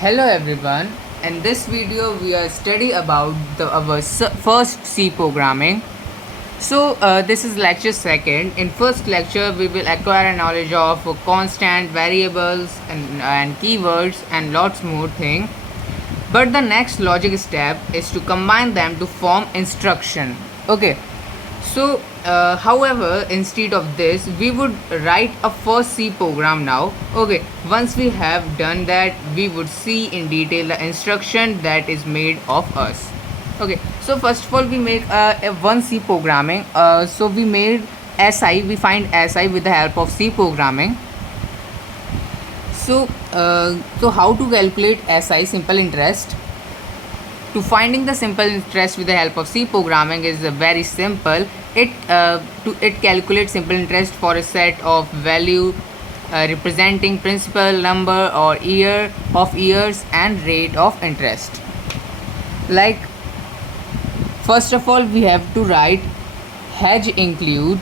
Hello everyone. In this video we are study about our first C programming. This is lecture second. In first lecture we will acquire a knowledge of constant variables and keywords and lots more thing. But the next logic step is to combine them to form instruction. Okay. However, instead of this, we would write a first C program now. Okay, once we have done that, we would see in detail the instruction that is made of us. Okay, so first of all, we make a one C programming. So we made SI, we find SI with the help of C programming. So how to calculate SI, simple interest? To finding the simple interest with the help of C programming is very simple. It calculates simple interest for a set of value representing principal, number or year of years and rate of interest. Like first of all we have to write hedge include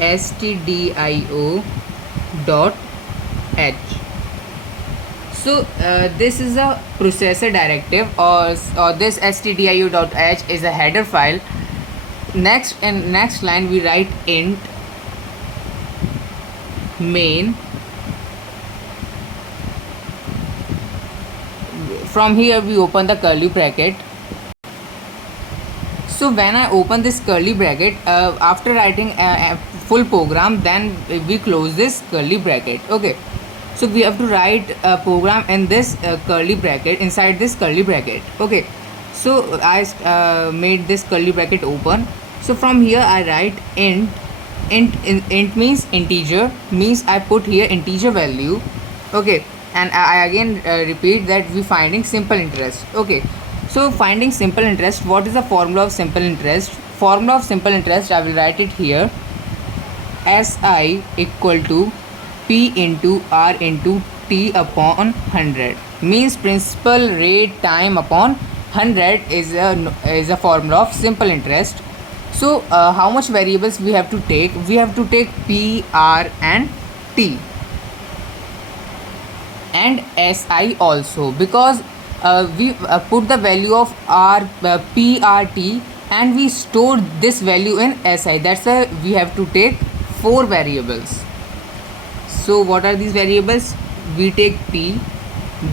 stdio dot h. So this is a processor directive, or this stdio dot h is a header file. Next, in next line we write int main. From here we open the curly bracket. So when I open this curly bracket, after writing a full program, then we close this curly bracket. Okay, so we have to write a program in this curly bracket, inside this curly bracket. Okay, so I made this curly bracket open. So from here I write int means integer, means I put here integer value. Okay, and I again repeat that we finding simple interest. Okay, so finding simple interest, what is the formula of simple interest? Formula of simple interest, I will write it here. SI equal to P into R into T upon 100, means principal rate time upon 100 is a formula of simple interest. So how much variables we have to take? We have to take P, R and T and SI also, because we put the value of R, PRT, and we store this value in SI. That's why we have to take 4 variables. So what are these variables? We take P,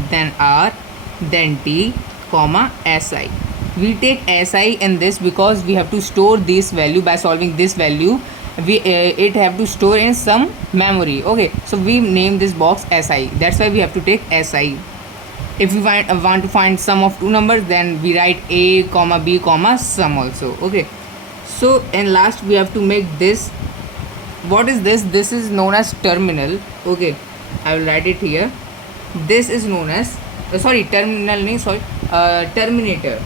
then R, then T, comma SI. We take SI in this because we have to store this value. By solving this value, we it have to store in some memory. Okay, so we name this box SI. That's why we have to take SI. If we want to find sum of two numbers, then we write a comma b comma sum also. Okay, so in last we have to make this. What is this? This is known as terminal. Okay, I will write it here. This is known as terminator.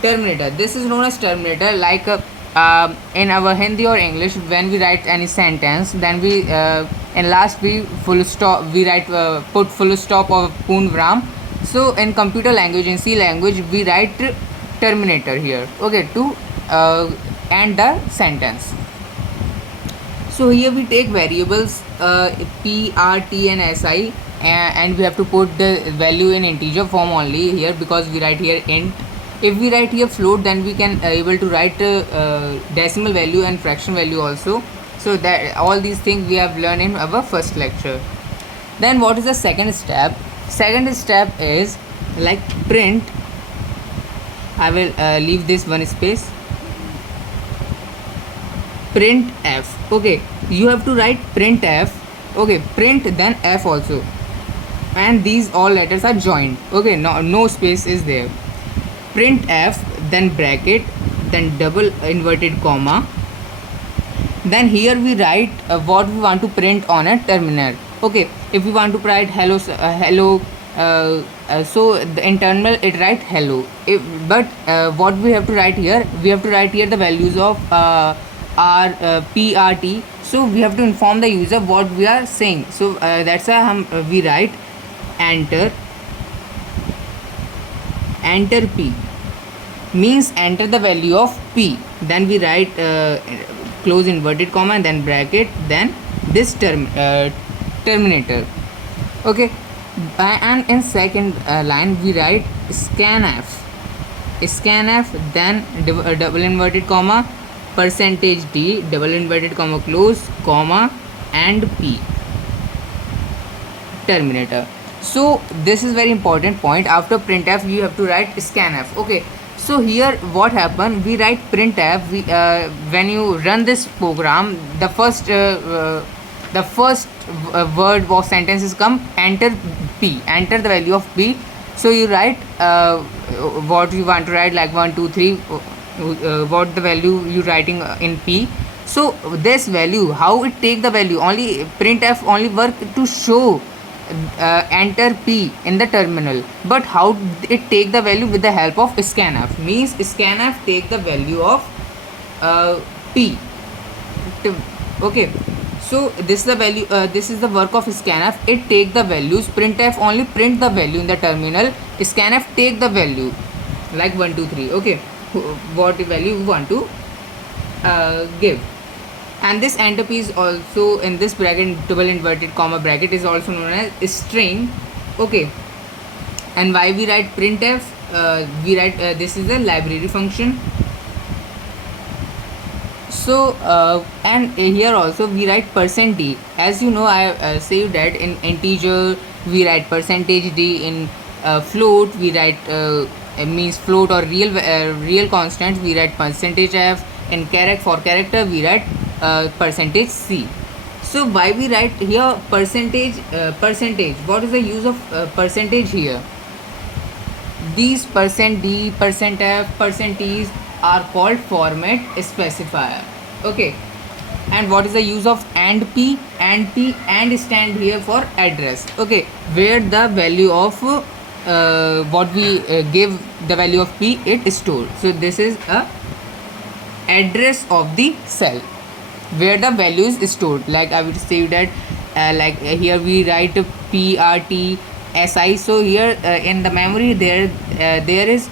Terminator. This is known as terminator. Like in our Hindi or English, when we write any sentence, then we in last we full stop. We write put full stop or poongram. So in computer language, in C language, we write terminator here. Okay, to end the sentence. So here we take variables P, R, T and SI, and we have to put the value in integer form only here, because we write here int. If we write here float, then we can able to write decimal value and fraction value also. So that all these things we have learned in our first lecture. Then what is the second step? Second step is like print. I will leave this one space. Print f. Okay, you have to write print f. Okay, print then f also, and these all letters are joined. Okay, no space is there. Print f, then bracket, then double inverted comma. Then here we write what we want to print on a terminal. Okay, if we want to write hello, so the internal it write hello. But what we have to write here? We have to write here the values of R, P, R, T. So we have to inform the user what we are saying. So that's why we write enter enter p means enter the value of p, then we write close inverted comma and then bracket, then this terminator. Okay, and in second line we write scanf, then double inverted comma percentage d double inverted comma close comma and p, terminator. So this is very important point. After printf you have to write scanf. Okay, so here what happened, we write printf, when you run this program, the first word or sentences come enter p, enter the value of p. So you write what you want to write, like 1 2 3, what the value you writing in p. So this value, how it take the value, only printf only work to show enter p in the terminal, but how it take the value with the help of scanf, means scanf take the value of p. Okay, so this is the value, this is the work of scanf, it take the values, printf only print the value in the terminal, scanf take the value like 1 2 3. Okay, what value you want to give. And this enter p is also in this bracket, double inverted comma bracket, is also known as string. Okay, and why we write printf, we write this is a library function. So and here also we write percent d. As you know, I say that in integer we write percentage d, in float we write means float or real constants we write percentage f, in for character we write percentage c. So why we write here percentage, what is the use of percentage here? These percent d, percent f, percent t's are called format specifier. Okay, and what is the use of and p? And p and stand here for address. Okay, where the value of what we give the value of p, it is stored. So this is a address of the cell where the value is stored. Like I would say that here we write PRT SI. So here in the memory there is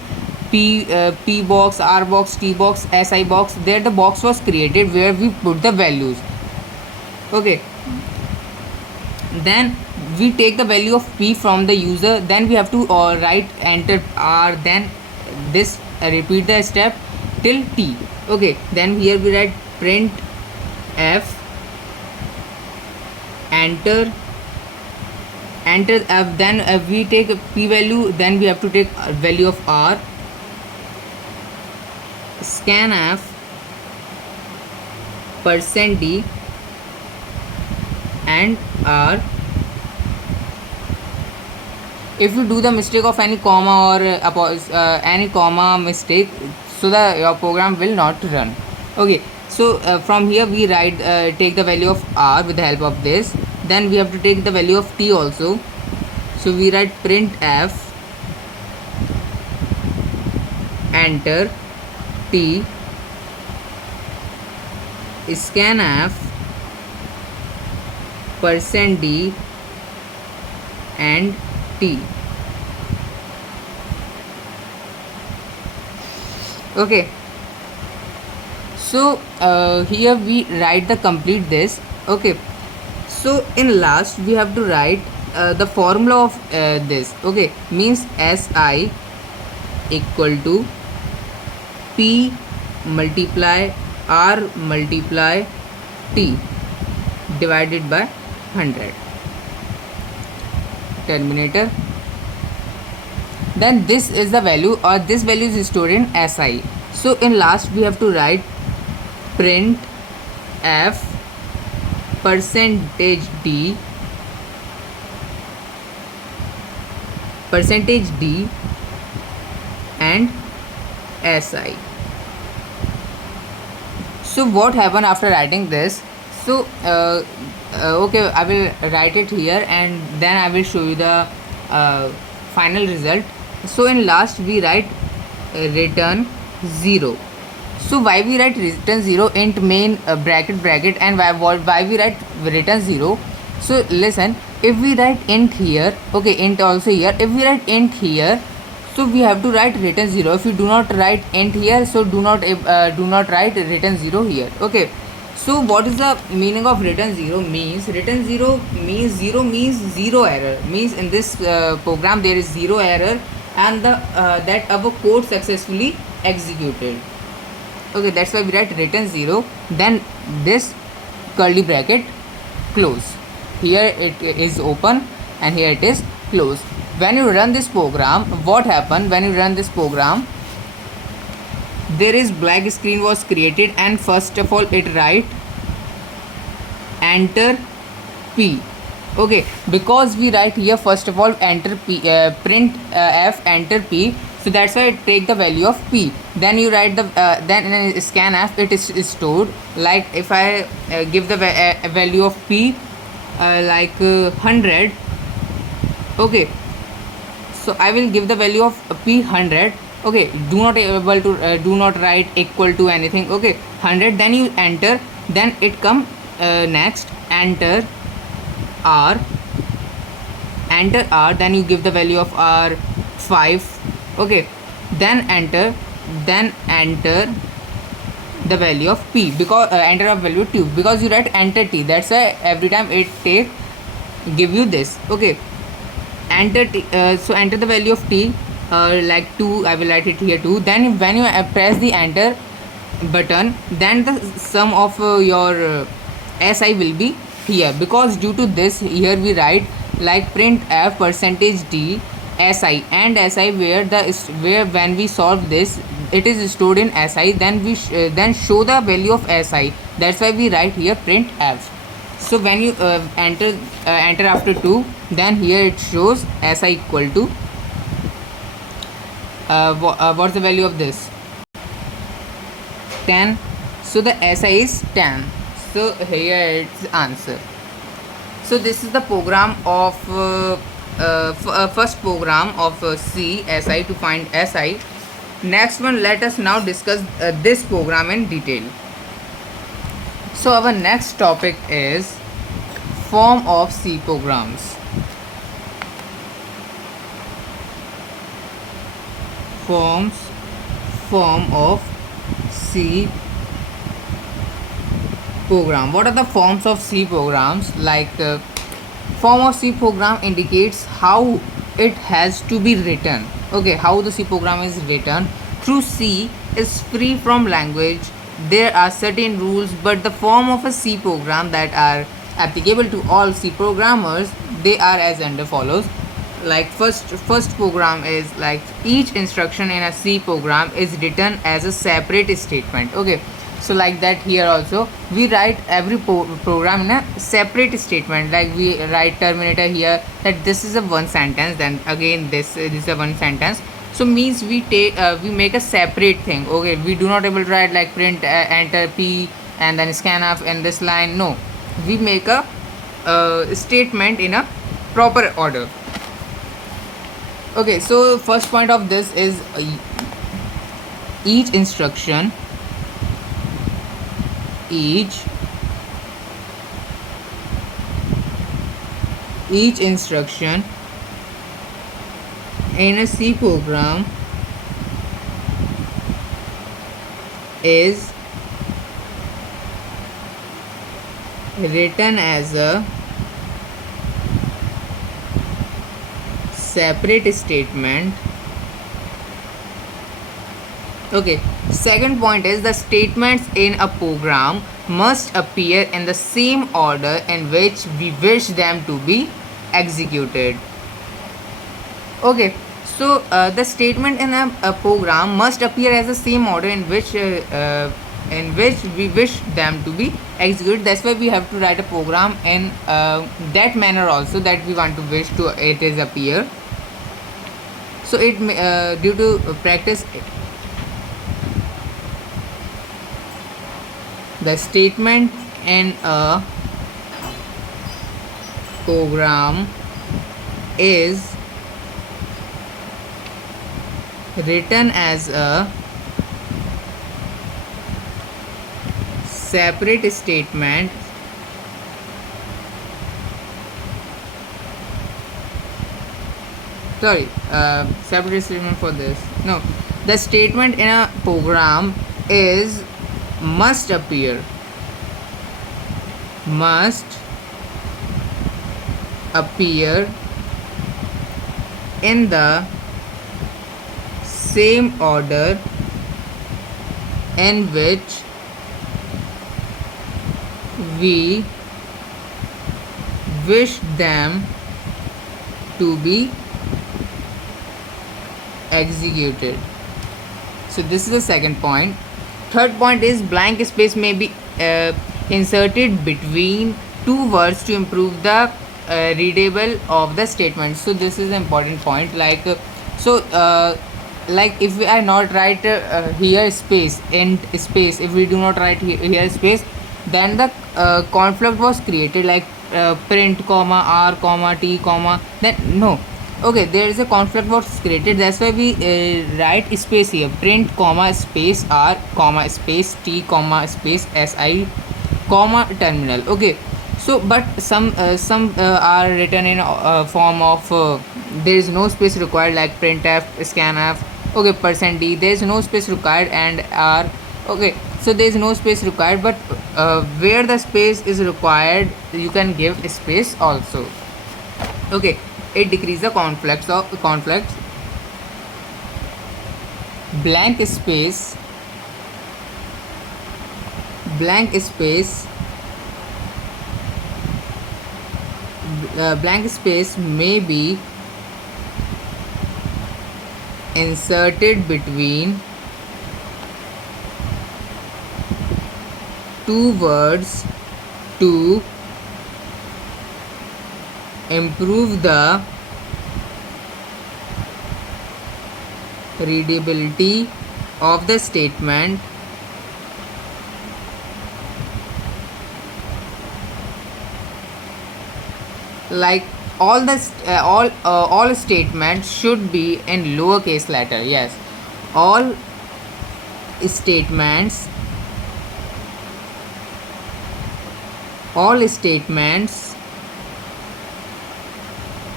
P box, R box, T box, SI box. There the box was created where we put the values. Okay, then we take the value of P from the user, then we have to write enter R, then this repeat the step till T. Okay, then here we write print f enter f, then we take p value, then we have to take value of r, scanf percent d and r. If you do the mistake of any comma or any comma mistake, so your program will not run. Okay, so from here we write take the value of r with the help of this, then we have to take the value of t also. So we write print f enter t scanf percent d and t. Okay, so here we write the complete this. Okay, so in last we have to write the formula of this. Okay, means SI equal to P multiply R multiply T divided by 100, terminator. Then this is the value, or this value is stored in SI. So in last we have to write print f percentage d and SI. So what happened after writing this? So okay, I will write it here and then I will show you the final result. So in last we write return 0. So why we write return 0, int main bracket and why we write return 0? So listen, if we write int here, okay, int also here, if we write int here, So we have to write return 0. If you do not write int here, so do not write return 0 here. Okay. So what is the meaning of return 0? Means return 0 means zero error. Means in this program there is zero error, and the that our code successfully executed. Okay, that's why we write return 0. Then this curly bracket close. Here it is open and here it is closed. When you run this program, what happened when you run this program? There is black screen was created, and first of all it write enter p. Okay, because we write here first of all enter p, print f enter p, so that's why it take the value of p. Then you write the then in scan f it is stored. Like if I give the value of p like 100. Okay, so I will give the value of p 100. Okay, do not write equal to anything. Okay, 100, then you enter, then it come next enter r, then you give the value of r 5. Okay, then enter the value of p, because enter a value 2, because you write enter t, that's why every time it give you this. Okay, enter t, so enter the value of t like 2, I will write it here 2. Then when you press the enter button, then the sum of your si will be here, because due to this here we write like print f percentage d si, and si where when we solve this it is stored in si, then we then show the value of si, that's why we write here print f. So when you enter after 2, then here it shows si equal to what's the value of this, 10. So the si is 10. So here it's answer. So this is the program of first program of C SI to find SI. Next one, let us now discuss this program in detail. So our next topic is form of C programs. Form of C program. What are the forms of C programs? Like form of C program indicates how it has to be written. Okay, how the C program is written. Through C is free from language. There are certain rules, but the form of a C program that are applicable to all C programmers, they are as under follows. Like first program is like each instruction in a C program is written as a separate statement. Okay, so like that here also we write every program in a separate statement. Like we write terminator here, that this is a one sentence, then again this is a one sentence. So means we make a separate thing. Okay, we do not able to write like print enter p and then scanf in this line. No, we make a statement in a proper order. Okay, so first point of this is each instruction each instruction in a C program is written as a separate statement. Okay, second point is the statements in a program must appear in the same order in which we wish them to be executed. Okay, so the statement in a program must appear as the same order in which we wish them to be executed. That's why we have to write a program in that manner also, that we want to wish to it is appear. So it due to practice, the statement in a program is written as a separate statement sorry, separate statement for this. No, the statement in a program is must appear in the same order in which we wish them to be executed. So this is the second point. Third point is blank space may be inserted between two words to improve the readable of the statement. So this is an important point. Like if we are not write here space and space, if we do not write here space, then the conflict was created, like print comma r comma t comma, then no. Okay, there is a conflict was created, that's why we write space here, print comma space r comma space t comma space si comma terminal. Okay, so but some are written in form of there is no space required, like printf, scanf. Okay, percent d, there is no space required, and r. Okay, so there is no space required, but where the space is required you can give space also. Okay, it decreases the conflicts. Blank space blank space blank space may be inserted between two words to improve the readability of the statement. Like all statements should be in lowercase letter. Yes, all statements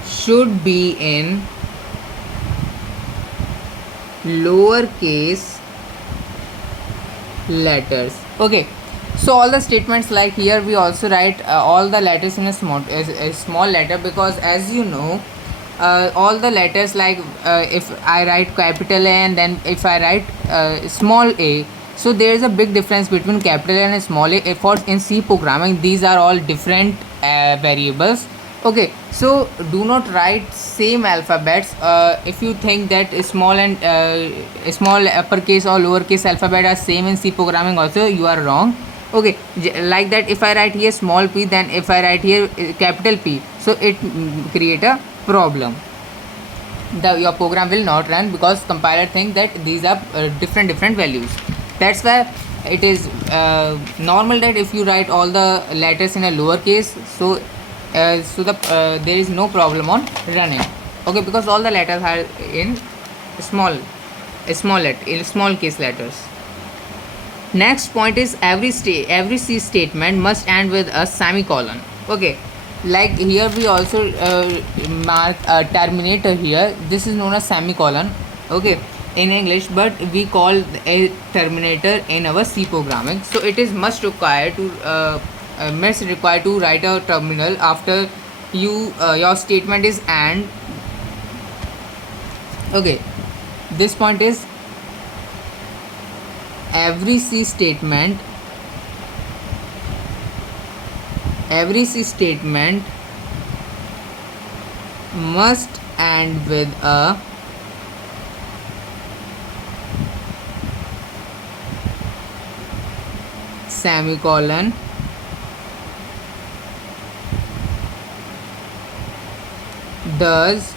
should be in lowercase letters. Okay, so all the statements, like here we also write all the letters in a small letter, because as you know, all the letters, like if I write capital A and then if I write small a, so there is a big difference between capital A and small a. For in C programming, these are all different variables. Okay, so do not write same alphabets. If you think that small and small uppercase or lowercase alphabet are same in C programming also, you are wrong. Okay, like that, if I write here small p, then if I write here capital P, so it create a problem. Your program will not run, because compiler think that these are different values. That's why it is normal that if you write all the letters in a lowercase, so there is no problem on running. Okay, because all the letters are in small case letters. Next point is every C statement must end with a semicolon. Okay, like here we also mark a terminator here. This is known as semicolon. Okay, in English, but we call a terminator in our C programming. So it is must required to write a terminal after your statement is and. Okay, this point is every C statement must end with a semicolon. Thus,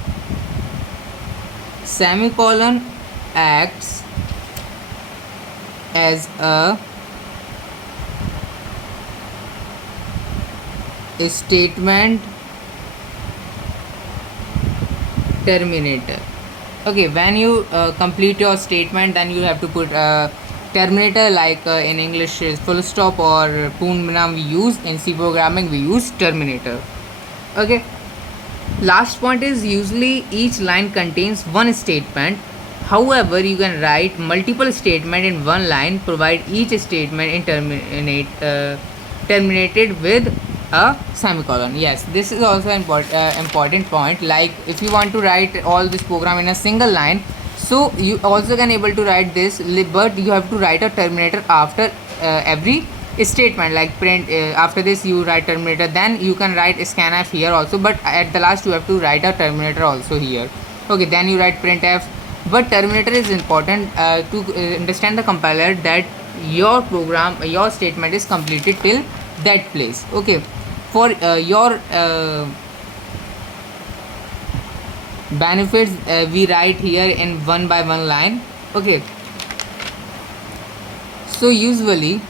semicolon acts as a statement terminator. Okay, when you complete your statement, then you have to put terminator, like in English is full stop, or Poonam we use. In C programming we use terminator. Okay, Last point is usually each line contains one statement. However, you can write multiple statements in one line, provide each statement terminated with a semicolon. Yes, this is also an important point. Like if you want to write all this program in a single line, so you also can able to write this, but you have to write a terminator after every statement. Like print, after this you write terminator, then you can write scanf here also, but at the last you have to write a terminator also here. Okay, then you write printf. But terminator is important to understand the compiler that your program, your statement is completed till that place. Okay, for your benefits, we write here in one by one line. Okay, so usually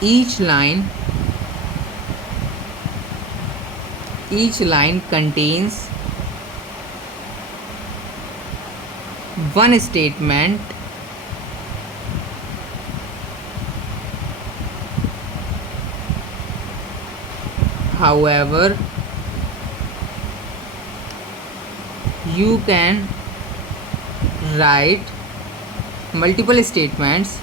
each line contains one statement. However, you can write multiple statements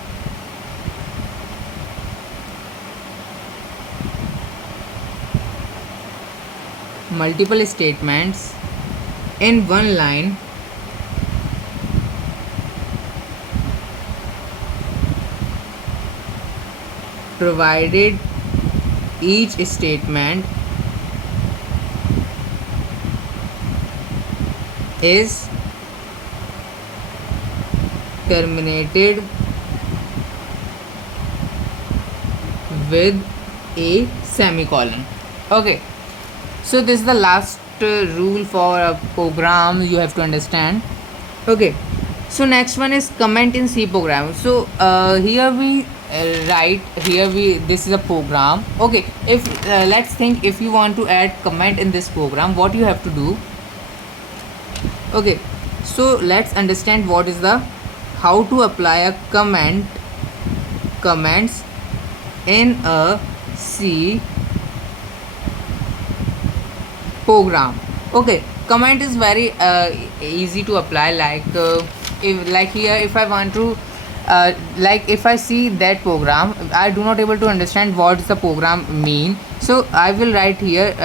in one line, provided each statement is terminated with a semicolon. Okay, so this is the last rule for a program you have to understand. Okay, so next one is comment in C program. So here we write, here we, this is a program. Okay, if let's think if you want to add comment in this program, what you have to do. Okay, so let's understand what is the, how to apply a comments in a C program. Okay, comment is very easy to apply. Like if, like here, if I want to like if I see that program, I do not able to understand what does the program mean, so I will write here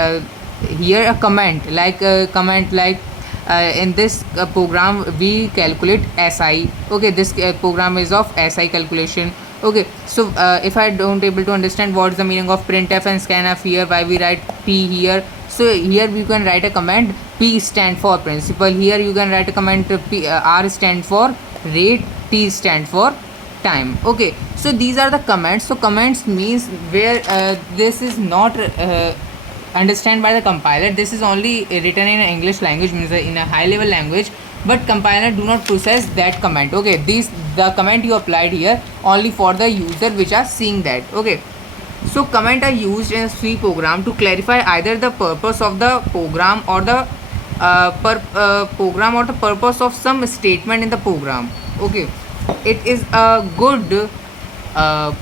here a comment, like in this program we calculate SI. Okay, this program is of SI calculation. Okay, so if I don't able to understand what is the meaning of printf and scanf, here why we write P here, so here you can write a command P stand for principal. Here you can write a command P, R stand for rate, T stand for time. Okay, so these are the comments. So comments means where this is not understand by the compiler, this is only written in English language, means in a high level language, but compiler do not process that comment. Okay, these, the comment you applied here only for the user which are seeing that. Okay, so comment are used in a C program to clarify either the purpose of the program or the program or the purpose of some statement in the program. Okay, it is a good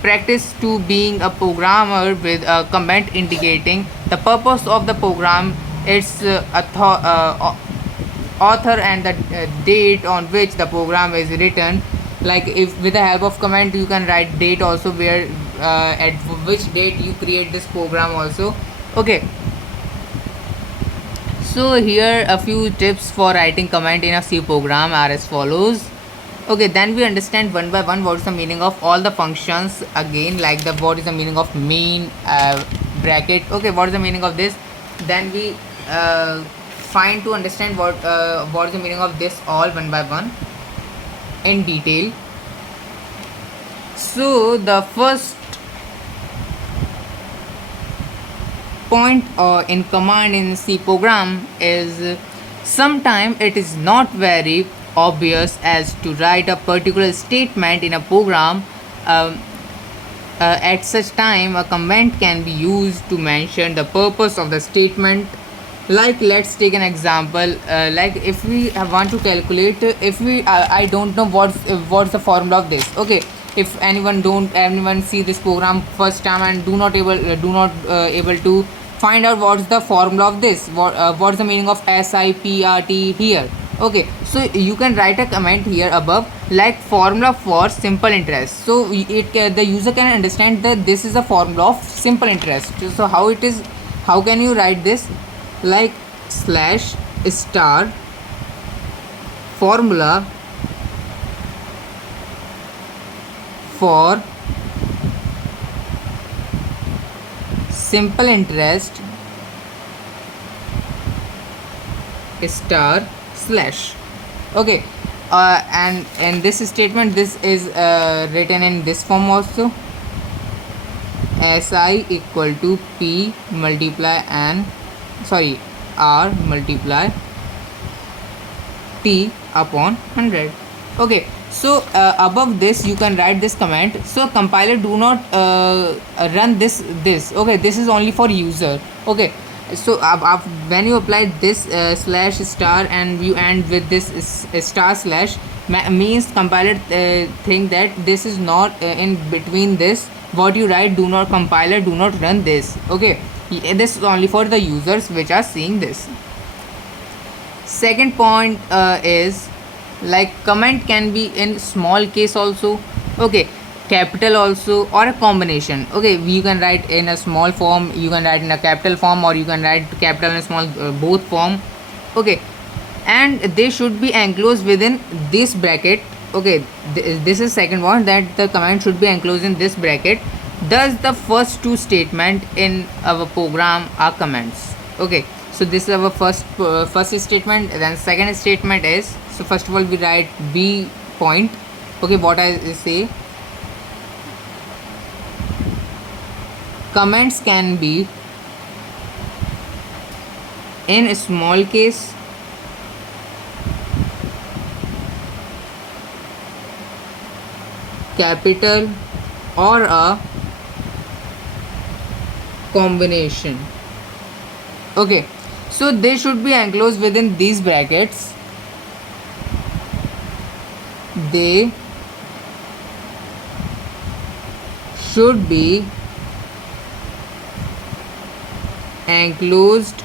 practice to being a programmer with a comment indicating the purpose of the program, its author and the date on which the program is written. Like if with the help of comment you can write date also, where at which date you create this program also. Okay, so here a few tips for writing comment in a C program are as follows. Okay, then we understand one by one what is the meaning of all the functions again, like the what is the meaning of mean, bracket. Okay, what is the meaning of this, then we find to understand what is the meaning of this all one by one in detail. So the first point in command in C program is sometimes it is not very obvious as to write a particular statement in a program. At such time a comment can be used to mention the purpose of the statement. Like let's take an example, like if we want to calculate, if we I don't know what's the formula of this. Okay, if anyone see this program first time and do not able to find out what's the formula of this, what's the meaning of SIPRT here. Okay, so you can write a comment here above like formula for simple interest. So the user can understand that this is a formula of simple interest. So how can you write this? Like slash star formula for simple interest star slash. Okay, and in this statement this is written in this form also, SI equal to P multiply R multiply T upon 100. Okay, so above this you can write this comment. So compiler do not run this. Okay, this is only for user. Okay, so when you apply this slash star and you end with this star slash, means compiler think that this is not in between this what you write. Do not compiler do not run this. Okay, this is only for the users which are seeing this. Second point is like comment can be in small case also, okay, capital also, or a combination. Okay, you can write in a small form, you can write in a capital form, or you can write capital and small both form. Okay, and they should be enclosed within this bracket. Okay, this is second one, that the comment should be enclosed in this bracket. Thus the first two statement in our program are comments. Okay, so this is our first statement. Then second statement is, so first of all we write B point. Okay, what I say, comments can be in a small case, capital, or a combination. Okay, so they should be enclosed within these brackets. They should be enclosed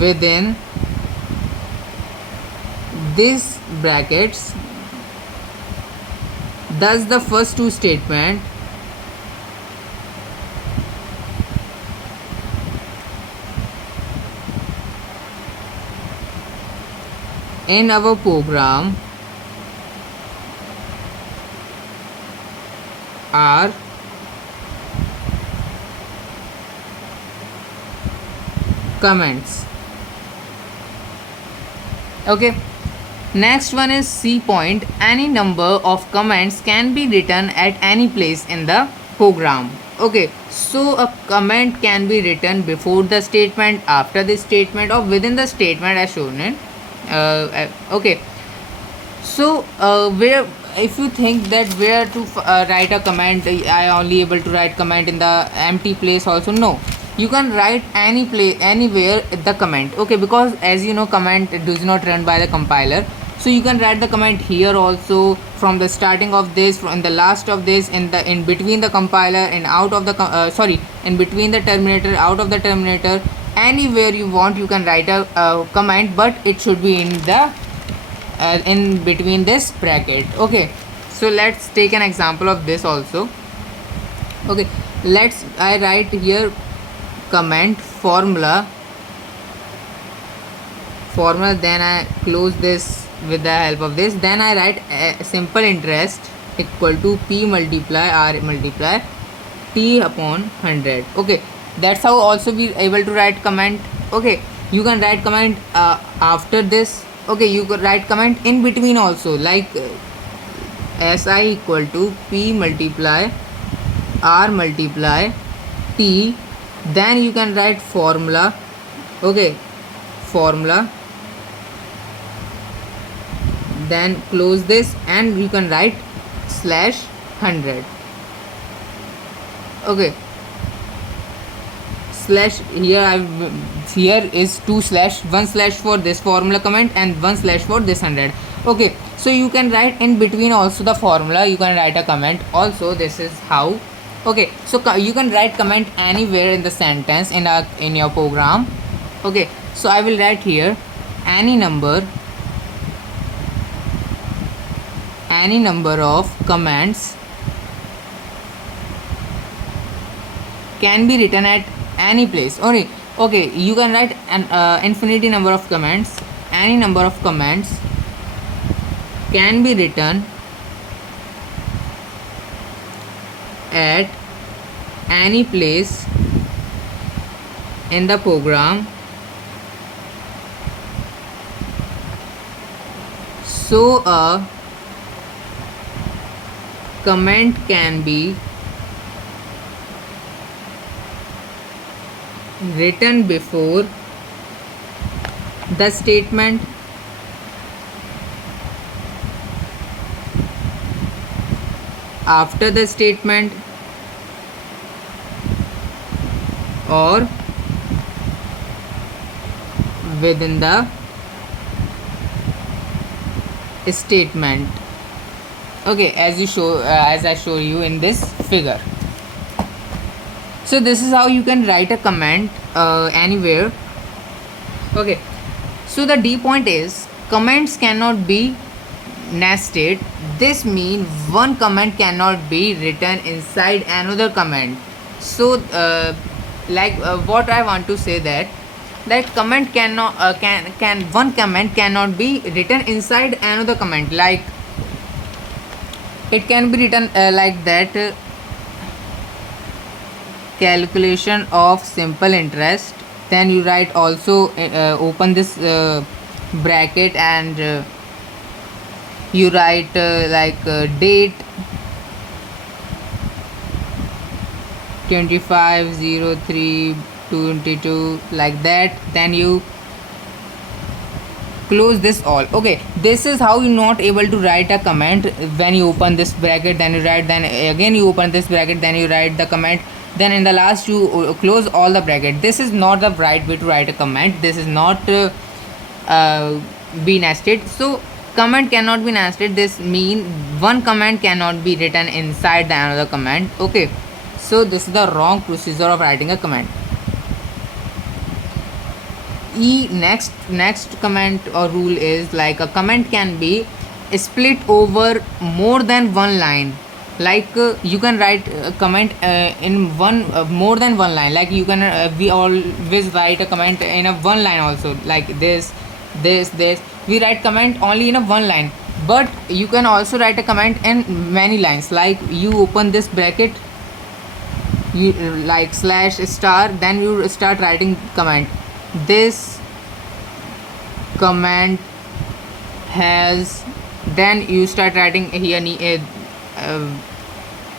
within these brackets. Thus the first two statement in our program are comments. Okay, next one is C point. Any number of comments can be written at any place in the program. Okay, so a comment can be written before the statement, after the statement, or within the statement as shown in okay, so where, if you think that where to write a comment, I only able to write comment in the empty place also. No, you can write any place, anywhere the comment. Okay, because as you know comment does not run by the compiler, so you can write the comment here also, from the starting of this, from the last of this, in between the compiler and out of the in between the terminator, out of the terminator, anywhere you want you can write a comment, but it should be in the in between this bracket. Okay, so let's take an example of this also. Okay, I write here comment formula, then I close this with the help of this, then I write simple interest equal to P multiply R multiply T upon 100. Okay, that's how also we able to write comment. Okay, you can write comment after this. Okay, you could write comment in between also, like SI equal to P multiply R multiply T, then you can write formula. Okay, formula, then close this and you can write slash 100. Okay, slash here is two slash, one slash for this formula comment and one slash for this 100. Okay, so you can write in between also the formula, you can write a comment also. This is how. Okay, so you can write comment anywhere in the sentence in your program. Okay, so I will write here any number of comments can be written at any place. Okay, you can write an infinity number of comments. Any number of comments can be written at any place in the program, so a comment can be written before the statement, after the statement, or within the statement. Okay, as I show you in this figure. So this is how you can write a comment anywhere. Okay, so the D point is comments cannot be nested. This means one comment cannot be written inside another comment. So what I want to say that comment cannot can one comment cannot be written inside another comment. Like it can be written like that, calculation of simple interest. Then you write also open this bracket, and you write date 25/03/22, like that. Then you close this all. Okay, this is how you're not able to write a comment. When you open this bracket, then you write, then again you open this bracket, then you write the comment, then in the last you close all the bracket. This is not the right way to write a comment. This is not be nested. So comment cannot be nested. This mean one comment cannot be written inside the another comment. Okay, so this is the wrong procedure of writing a comment. Next comment or rule is like a comment can be split over more than one line. Like you can write a comment in one more than one line. Like you can we always write a comment in a one line also, like this. We write comment only in a one line, but you can also write a comment in many lines. Like you open this bracket, you like slash star, then you start writing comment. This comment has, then you start writing here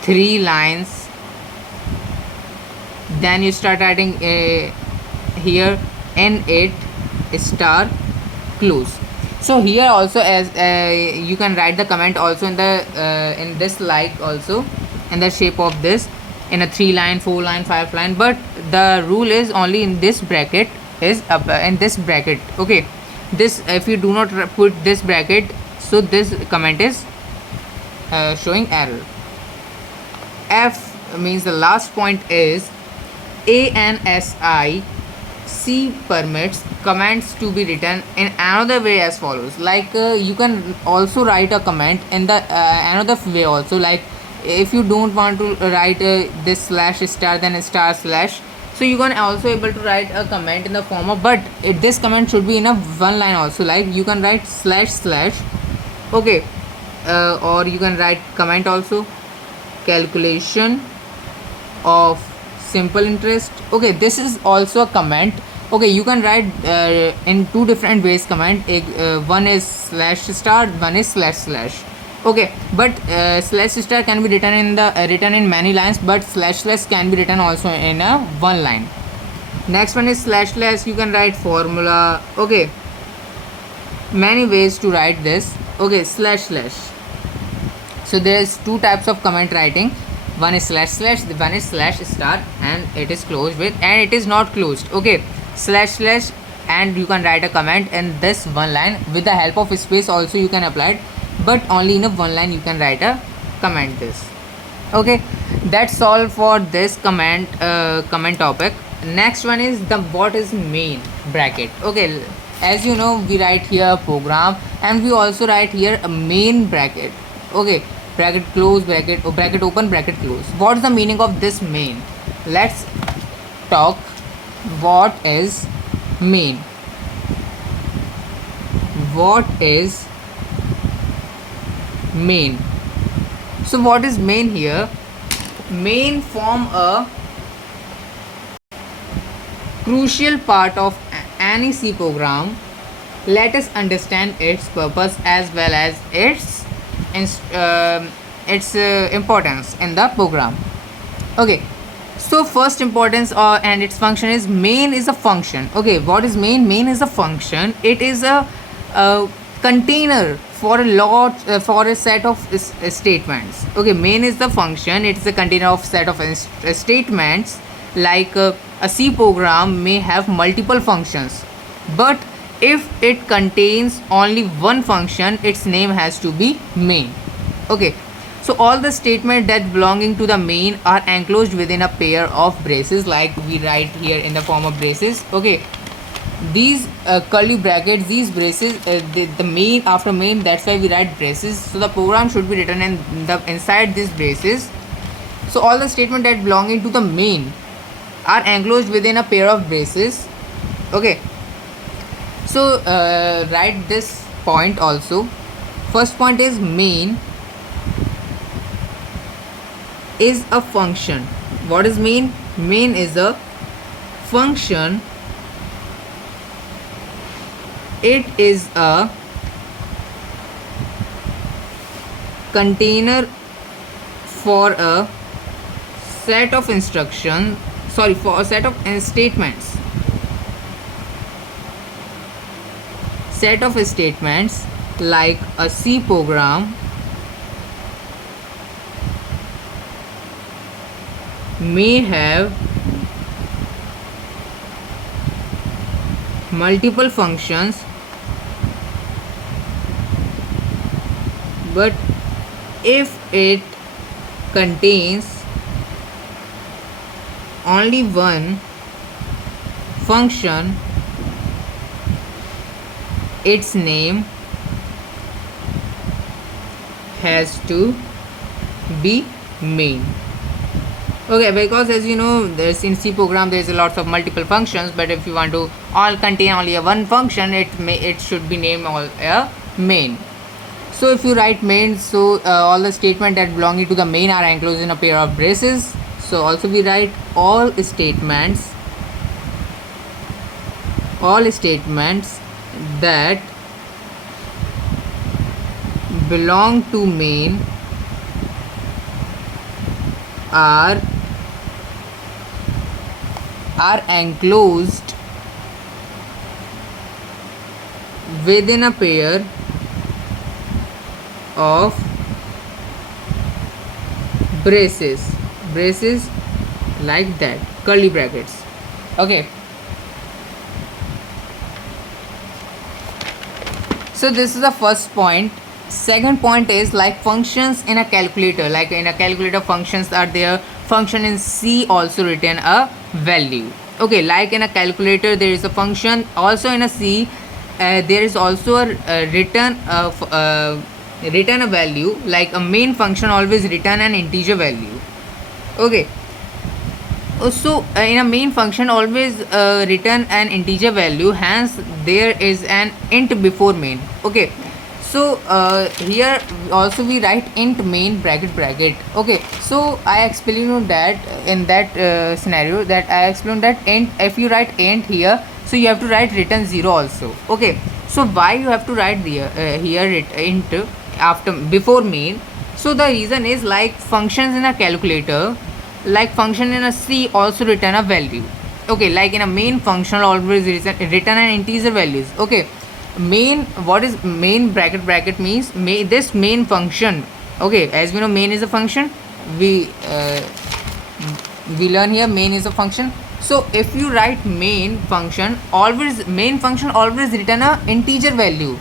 3 lines. Then you start writing here n8 star close. So here also, as you can write the comment also in the in this, like also in the shape of this, in a 3 line, 4 line, 5 line, but the rule is only in this bracket, is up in this bracket. Okay, this, if you do not put this bracket, so this comment is showing error. F means the last point is ANSI C permits comments to be written in another way as follows. Like you can also write a comment in the another way also. Like if you don't want to write this slash star, then star slash, so you can also able to write a comment in the form of, but this comment should be in a one line also. Like you can write slash slash. Okay, or you can write comment also, calculation of simple interest. Okay, this is also a comment. Okay, you can write in 2 different ways comment. One is slash star, one is slash slash. Okay, but slash star can be written in the written in many lines, but slash slash can be written also in a one line. Next one is slash slash. You can write formula. Okay, many ways to write this. Okay, slash slash. So there's 2 types of comment writing. One is slash slash, one is slash star, and it is closed with, and it is not closed. Okay, slash slash and you can write a comment in this one line. With the help of space also you can apply it, but only in a one line you can write a comment this. Okay, that's all for this comment topic. Next one is the what is main bracket. Okay, as you know, we write here a program and we also write here a main bracket. Okay, bracket close, bracket, or bracket open, bracket close. What is the meaning of this main? Let's talk what is main. What is main? So what is main here? Main form a crucial part of any C program. Let us understand its purpose as well as its importance in the program. Okay, so first importance and its function is main is a function. Okay, what is main? Main is a function. It is a container for a lot for a set of statements. Okay, main is the function. It's a container of set of statements. Like a C program may have multiple functions, but if it contains only one function, its name has to be main. Okay, so all the statements that belonging to the main are enclosed within a pair of braces, like we write here in the form of braces. Okay, these curly brackets, these braces, the main after main, that's why we write braces. So the program should be written in the inside these braces. So all the statements that belonging to the main are enclosed within a pair of braces. Okay, so write this point also. First point is main is a function. What is main? Main is a function. It is a container for a set of instructions, for a set of statements. Set of statements like a C program may have multiple functions, but if it contains only one function, its name has to be main. Okay, because as you know, there's in C program there's a lot of multiple functions, but if you want to all contain only a one function, it should be named all a main. So if you write main, so all the statement that belonging to the main are enclosed in a pair of braces. So also we write all statements that belong to main are enclosed within a pair of braces like that, curly brackets. Okay, so this is the first point. Second point is like functions in a calculator. Like in a calculator, functions are there. Function in C also written a value. Okay, like in a calculator there is a function. Also in a C there is also a return a value. Like a main function always return an integer value. Okay, so in a main function always return an integer value, hence there is an int before main. Okay, so here also we write int main bracket. Okay, so I explain you that in that scenario that I explained that int, if you write int here, so you have to write return 0 also. Okay, so why you have to write here int after before main? So the reason is like functions in a calculator, like function in a C also return a value. Okay, like in a main function always return an integer values. Okay, main, what is main bracket means this main function. Okay, as we know main is a function, we learn here main is a function. So if you write main function always return a integer value.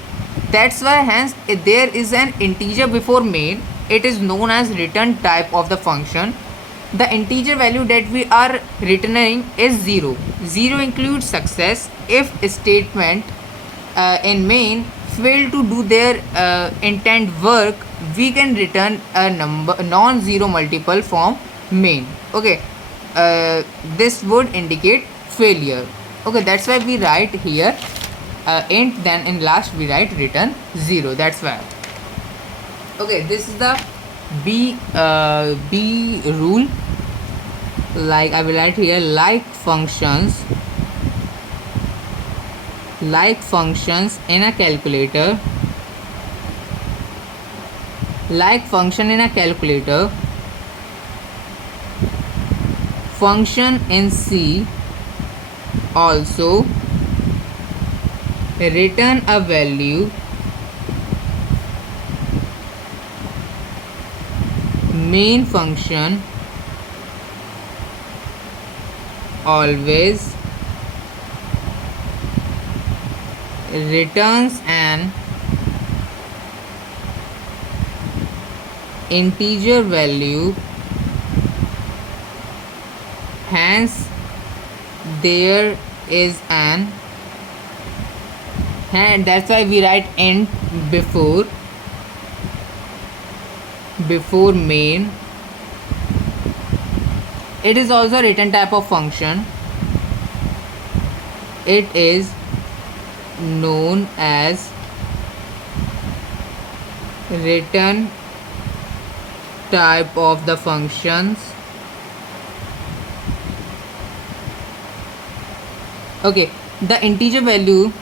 That's why hence if there is an integer before main, it is known as return type of the function. The integer value that we are returning is 0. 0 includes success. If a statement in main fail to do their intent work, we can return a number non-zero multiple from main. Okay, this would indicate failure. Okay, that's why we write here int, then in last we write return 0. That's why. Okay, this is the B rule. Like I will write here like functions in a calculator, like function in a calculator, function in C also return a value main function always returns an integer value, hence there is an, and that's why we write int before main. It is also a return type of function. It is known as return type of the functions. Okay, the integer value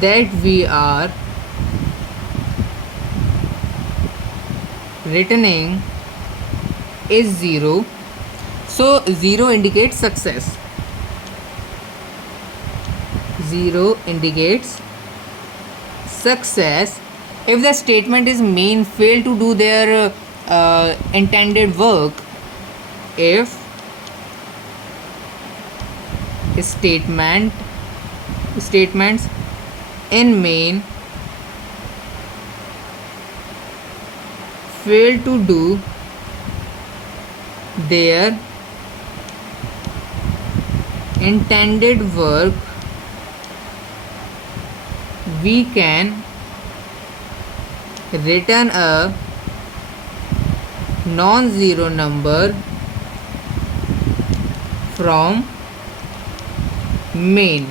that we are returning is 0. So 0 indicates success. 0 indicates success. If the statement is main fail to do their intended work, if statements in main fail to do their intended work, we can return a non-zero number from main.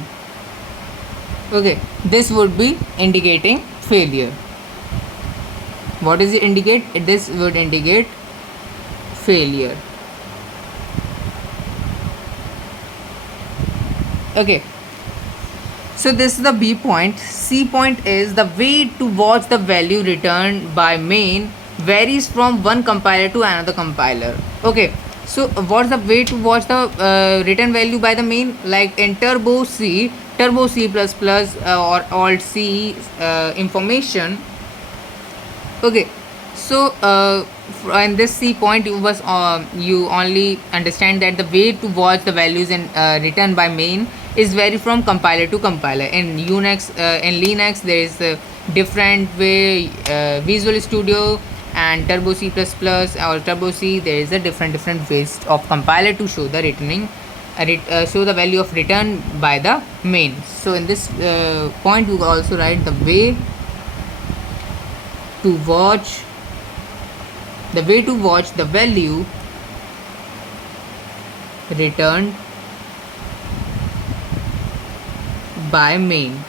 Okay, this would be indicating failure. What does it indicate? This would indicate failure. Okay, so this is the B point. C point is the way to watch the value returned by main varies from one compiler to another compiler. Okay, so what's the way to watch the return value by the main? Like in Turbo C or Alt C information. Okay, so in this C point you only understand that the way to watch the values in return by main is vary from compiler to compiler. In Unix, in Linux there is a different way. Visual Studio and Turbo C++ or Turbo C, there is a different ways of compiler to show the returning show the value of return by the main. So in this point you also write the way to watch the value returned by main.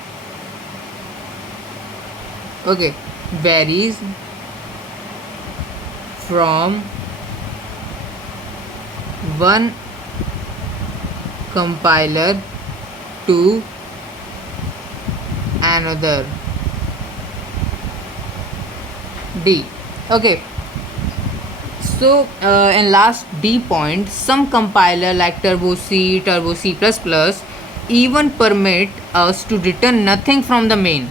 Okay, varies from one compiler to another. D. Okay, so in last D point, some compiler like Turbo C, Turbo C++ even permit us to return nothing from the main.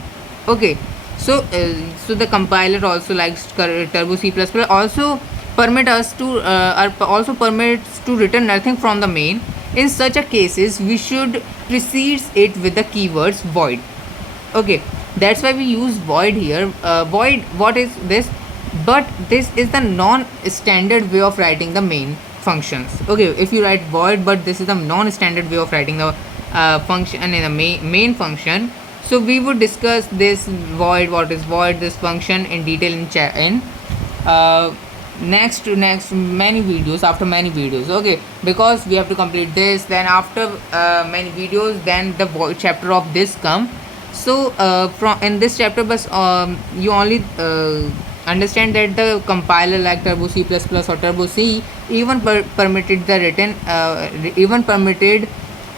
Okay, So the compiler also likes turbo C++ also permit us to also permits to return nothing from the main. In such a cases we should precede it with the keywords void. Okay, that's why we use void here. Void, what is this? But this is the non-standard way of writing the main functions. Okay, if you write void, but this is the non-standard way of writing the function in the main function. So we would discuss this void, what is void, this function in detail in uh, next many videos, after many videos. Okay, because we have to complete this, then after many videos, then the void chapter of this come. So from in this chapter, but you only understand that the compiler like turbo C++ or turbo C even permitted the written even permitted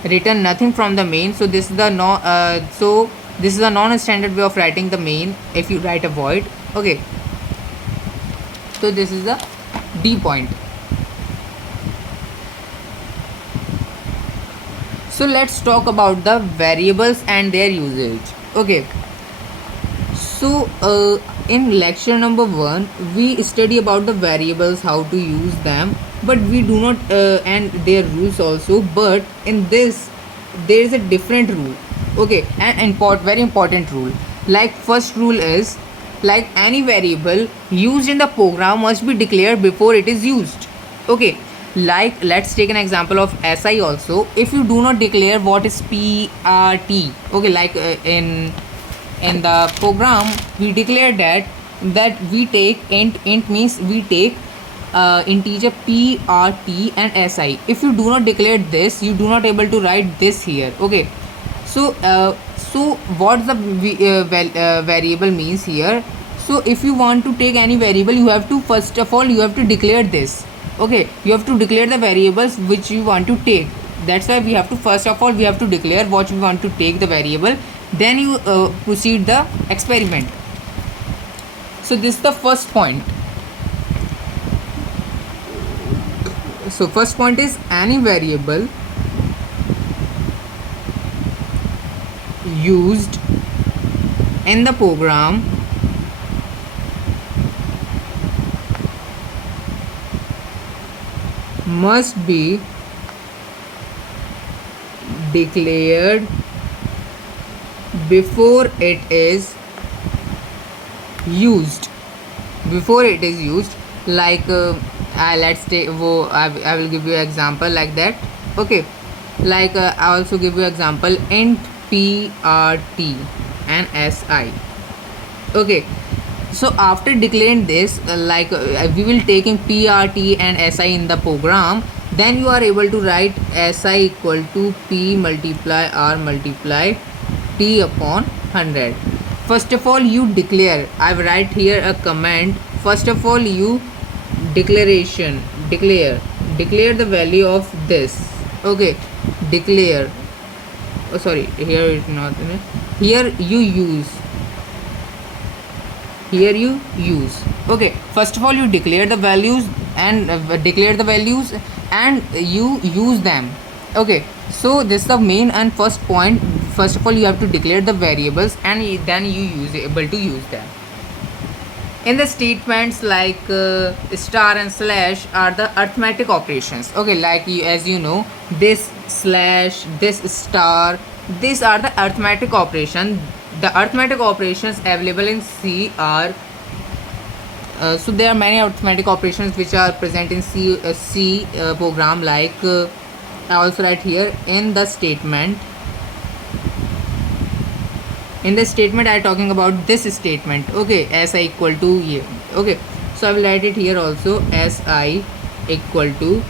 return nothing from the main. So this is the this is a non-standard way of writing the main if you write a void. Okay, so this is the D point. So let's talk about the variables and their usage. Okay, so in lecture number 1 we study about the variables, how to use them, but we do not and their rules also. But in this there is a different rule. Okay, and very important rule. Like first rule is, like any variable used in the program must be declared before it is used. Okay, like let's take an example of SI also. If you do not declare what is PRT, okay, like in the program we declare that we take int means we take integer PRT and SI. If you do not declare this, you do not able to write this here. Okay, so so what the variable means here. So if you want to take any variable, you have to first of all you have to declare this. Okay, you have to declare the variables which you want to take. That's why we have to first of all we have to declare what we want to take the variable, then you proceed the experiment. So this is the first point. So first point is any variable used in the program must be declared before it is used. Before it is used, like let's take I will give you an example like that. Okay, like I also give you example int PRT and SI. Okay, so after declaring this we will take in PRT and SI in the program, then you are able to write SI equal to P multiply R multiply T upon 100. First of all you declare, I will write here a command. First of all you declare the value of this. Okay, declare, oh sorry, here is not, here you use. Okay, first of all you declare the values and you use them. Okay, so this is the main and first point. First of all you have to declare the variables and then you able to use them. In the statements like star and slash are the arithmetic operations. Okay, like as you know, this slash, this star, these are the arithmetic operation. The arithmetic operations available in C are so there are many arithmetic operations which are present in C program, like I also write here in the statement. In the statement I am talking about this statement. Okay, SI equal to ये. Okay, so I will write it here also. SI equal to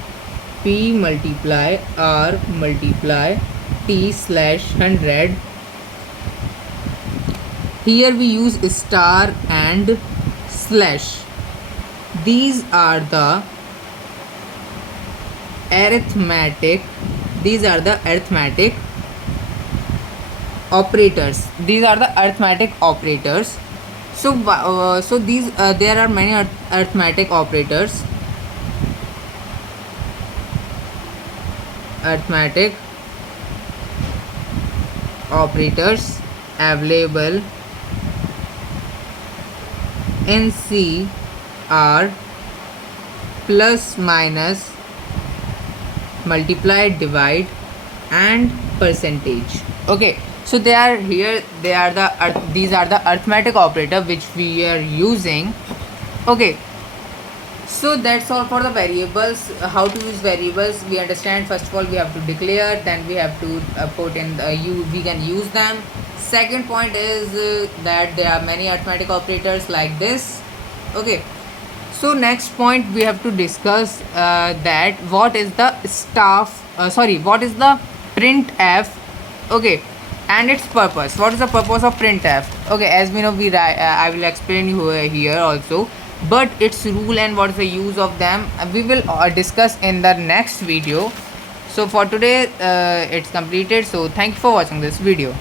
P multiply R multiply T slash 100. Here we use star and slash. These are the arithmetic operators. These are the arithmetic operators. So so these there are many arithmetic operators available in C are plus, minus, multiply, divide, and percentage. Okay, so they are here. They are these are the arithmetic operator which we are using. Okay, so that's all for the variables. How to use variables we understand. First of all, we have to declare, then we have to put in the we can use them. Second point is that there are many arithmetic operators like this. Okay, so next point we have to discuss that what is the what is the printf. Okay, and its purpose. What is the purpose of printf? Okay, as we know, I will explain you here also, but its rule and what is the use of them we will discuss in the next video. So for today it's completed, so thank you for watching this video.